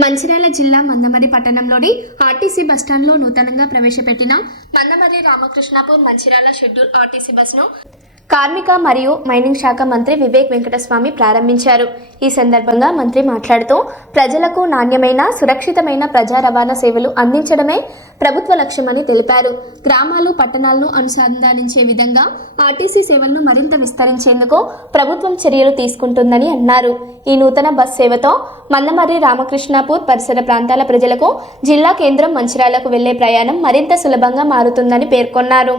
మంచిర్యాల జిల్లా మందమరి పట్టణంలోని ఆర్టీసీ బస్టాండ్లో నూతనంగా ప్రవేశపెట్టిన మందమరి రామకృష్ణాపూర్ మంచిర్యాల షెడ్యూల్ ఆర్టీసీ బస్ను కార్మిక మరియు మైనింగ్ శాఖ మంత్రి వివేక్ వెంకటస్వామి ప్రారంభించారు. ఈ సందర్భంగా మంత్రి మాట్లాడుతూ ప్రజలకు నాణ్యమైన సురక్షితమైన ప్రజా రవాణా సేవలు అందించడమే ప్రభుత్వ లక్ష్యమని తెలిపారు. గ్రామాలు పట్టణాలను అనుసంధానించే విధంగా ఆర్టీసీ సేవలను మరింత విస్తరించేందుకు ప్రభుత్వం చర్యలు తీసుకుంటుందని అన్నారు. ఈ నూతన బస్ సేవతో మందమర్రి రామకృష్ణాపూర్ పరిసర ప్రాంతాల ప్రజలకు జిల్లా కేంద్రం మంచిర్యాలకు వెళ్ళే ప్రయాణం మరింత సులభంగా మారుతుందని పేర్కొన్నారు.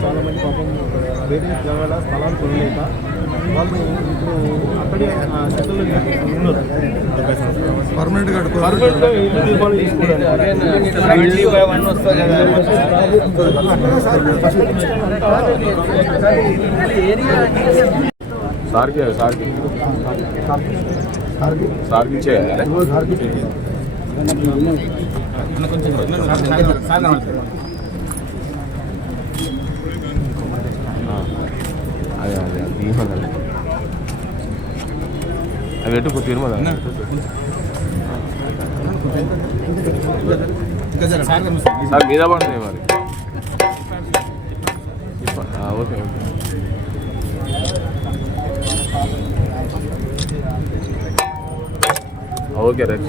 చాలా మంది పాపం వేరే స్థలాలు కొనలేక వాళ్ళు అక్కడే సెటిల్ ఉన్నారు. పర్మనెంట్ సార్కి సార్కి. సార్కి. చేయాలి అదే అదే తీయమన్నాడు అవి ఎటు తిరుమల సార్ మీద పడుతుంది మరి okay okay okay right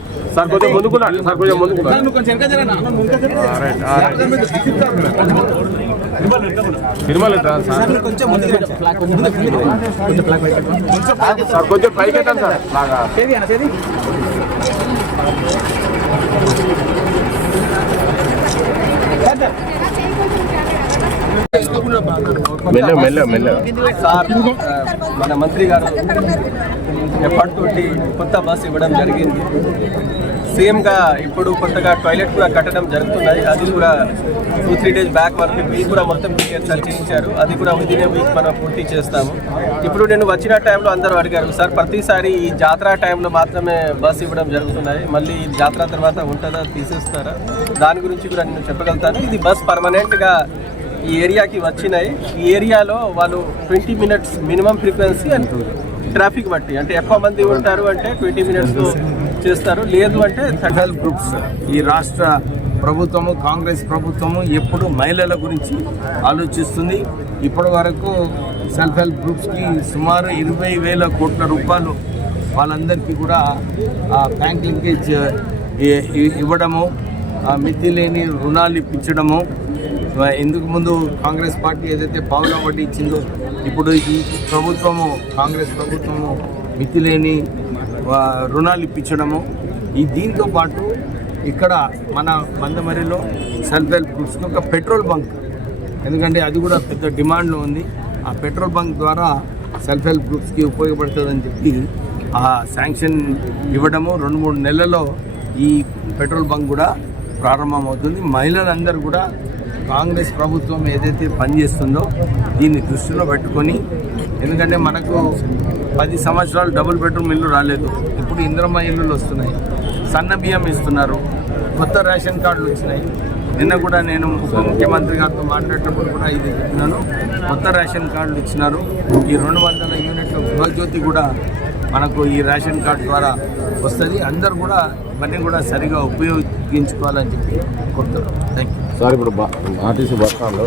sir కొంచెం ముందుకున్నా సార్ కొంచెం ముందుకున్నా సినిమాలు సార్ సార్ కొంచెం పైకి ఎత్తాను సార్ బాగా మెల్ల మెల్ల మెల్ల. సార్ మన మంత్రి గారు ఎఫర్ట్ తోటి కొత్త బస్ ఇవ్వడం జరిగింది. సేమ్గా ఇప్పుడు కొత్తగా టాయిలెట్ కూడా కట్టడం జరుగుతున్నాయి అది కూడా టూ త్రీ డేస్ బ్యాక్ వరకు మీకు కూడా మొత్తం క్లియర్ సార్ చేయించారు. అది కూడా విదిన్ వీక్ మనం పూర్తి చేస్తాము. ఇప్పుడు నేను వచ్చిన టైంలో అందరూ అడిగారు సార్ ప్రతిసారి ఈ జాతర టైంలో మాత్రమే బస్ ఇవ్వడం జరుగుతున్నాయి మళ్ళీ ఈ జాతర తర్వాత ఉంటుందా తీసేస్తారా? దాని గురించి కూడా నేను చెప్పగలుగుతాను. ఇది బస్ పర్మనెంట్గా ఈ ఏరియాకి వచ్చినాయి. ఈ ఏరియాలో వాళ్ళు ట్వంటీ మినిట్స్ మినిమం ఫ్రీక్వెన్సీ అంటారు ట్రాఫిక్ బట్టి అంటే ఎక్కువ మంది ఉంటారు అంటే ట్వంటీ మినిట్స్ చేస్తారు. లేదు అంటే సెంట్రల్ హెల్ప్ గ్రూప్స్. ఈ రాష్ట్ర ప్రభుత్వము కాంగ్రెస్ ప్రభుత్వము ఎప్పుడు మహిళల గురించి ఆలోచిస్తుంది. ఇప్పటి వరకు సెల్ఫ్ హెల్ప్ గ్రూప్స్కి సుమారు ఇరవై వేల కోట్ల రూపాయలు వాళ్ళందరికీ కూడా బ్యాంక్ లింకేజ్ ఇవ్వడము ఆ, మితి లేని రుణాలు ఇప్పించడము. ఎందుకు ఇందుకు ముందు కాంగ్రెస్ పార్టీ ఏదైతే పావుల వడ్డీ ఇచ్చిందో ఇప్పుడు ఈ ప్రభుత్వము కాంగ్రెస్ ప్రభుత్వము మిత్తి లేని రుణాలు ఇప్పించడము. ఈ దీంతో పాటు ఇక్కడ మన మందమరిలో సెల్ఫ్ హెల్ప్ గ్రూప్స్కి ఒక పెట్రోల్ బంక్. ఎందుకంటే అది కూడా పెద్ద డిమాండ్లో ఉంది. ఆ పెట్రోల్ బంక్ ద్వారా సెల్ఫ్ హెల్ప్ గ్రూప్స్కి ఉపయోగపడుతుందని చెప్పి ఆ శాంక్షన్ ఇవ్వడము. రెండు మూడు నెలల్లో ఈ పెట్రోల్ బంక్ కూడా ప్రారంభమవుతుంది. మహిళలందరూ కూడా కాంగ్రెస్ ప్రభుత్వం ఏదైతే పనిచేస్తుందో దీన్ని దృష్టిలో పెట్టుకొని ఎందుకంటే మనకు పది సంవత్సరాలు డబుల్ బెడ్రూమ్ ఇల్లు రాలేదు. ఇప్పుడు ఇంద్రమ్మ ఇల్లులు వస్తున్నాయి. సన్న బియ్యం ఇస్తున్నారు. కొత్త రేషన్ కార్డులు వచ్చినాయి. నిన్న కూడా నేను ఉప ముఖ్యమంత్రి గారితో మాట్లాడినప్పుడు కూడా ఇది చెప్పినాను కొత్త రేషన్ కార్డులు ఇచ్చినారు. ఈ రెండు వందల యూనిట్ల గృహజ్యోతి కూడా మనకు ఈ రేషన్ కార్డు ద్వారా వస్తుంది. అందరు కూడా ఇవన్నీ కూడా సరిగా ఉపయోగించుకోవాలని చెప్పి కోరుతున్నాం థ్యాంక్ యూ సార్ ఇప్పుడు ఆర్టీసీ బస్ స్టాండ్